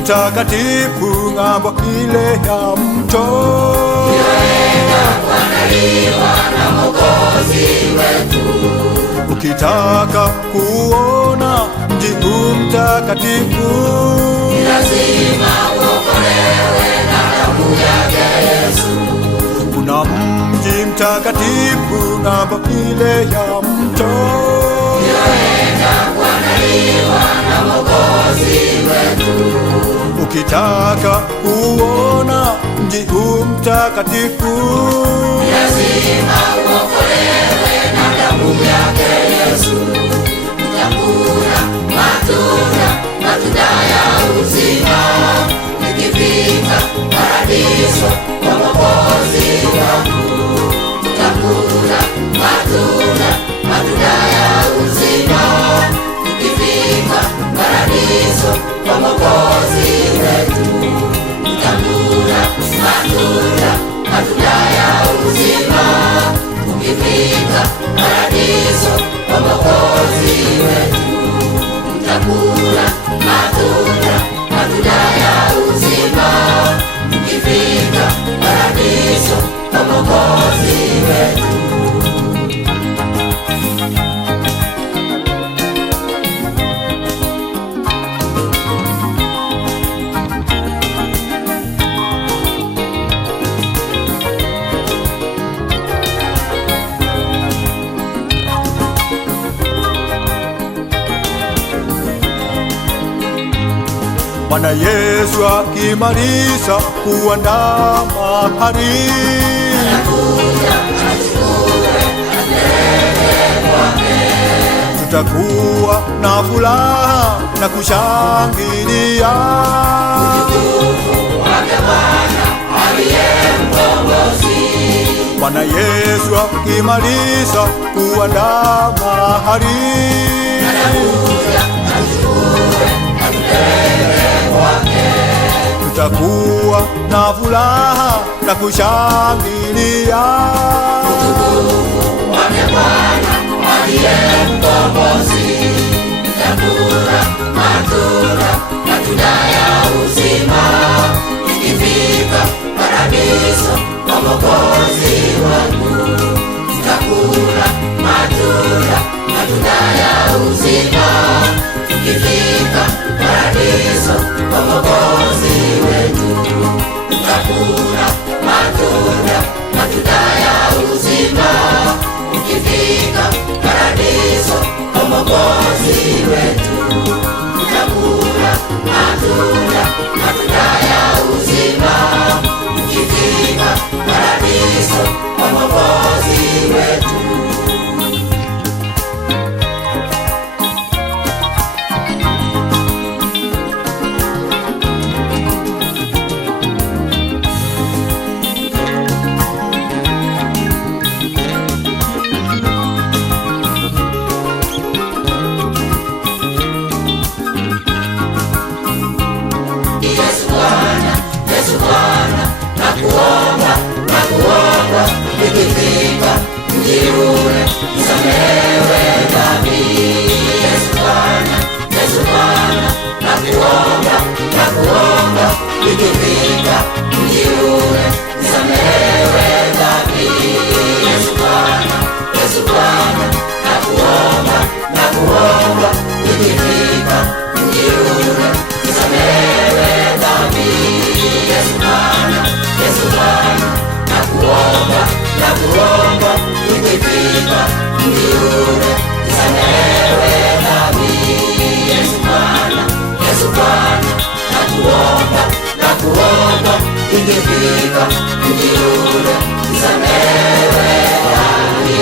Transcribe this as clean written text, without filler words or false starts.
mtakatifu ng'ambo ile ya mto. Tunaenda kuandaliwa na Mwokozi wetu. Ukitaka kuona mji huu mtakatifu, ni lazima uokolewe na damu yake Yesu. kuna mji mtakatifu ng'ambo ile ya mto. Tunaenda kuandaliwa na Mwokozi wetu. Ukitaka kuona mji huu mtakatifu, ni lazima uokolewe na damu yake Yesu. Tutakula matunda ya uzima, nikifika paradiso kwa Mwokozi wangu. Tutakula matunda ya uzima, nikifika paradiso kwa Mwokozi wetu. Tutakula matunda ya uzima, tukifika paradiso kwa Mwokozi wetu. Tutakula matunda ya uzima, tukifika paradiso kwa Mwokozi wetu. Bwana Yesu akimaliza kuandaa mahali, tutakuwa na furaha na kushangilia. Bwana Yesu akimaliza kuandaa mahali, tutakuwa na furaha na kushangilia. Tutakula matunda ya uzima, nikifika paradiso kwa Mwokozi wangu. Tutakula matunda ya uzima, tukifika paradiso kwa Mwokozi wetu. Tutakula matunda ya uzima, tukifika paradiso kwa Mwokozi wetu. Tutakula matunda ya uzima, tukifika paradiso kwa Mwokozi wetu. Yesu Bwana, nakuomba, nikifika mji ule nisamehewe dhambi. Yesu Bwana, nakuomba, nikifika mji ule nisamehewe dhambi. Yesu Bwana, nakuomba, nikifika mji ule nisamehewe dhambi. Yesu Bwana, nakuomba, nikifika mji ule nisamehewe dhambi. Yesu Bwana, nakuomba, nikifika mji ule nisamehewe dhambi.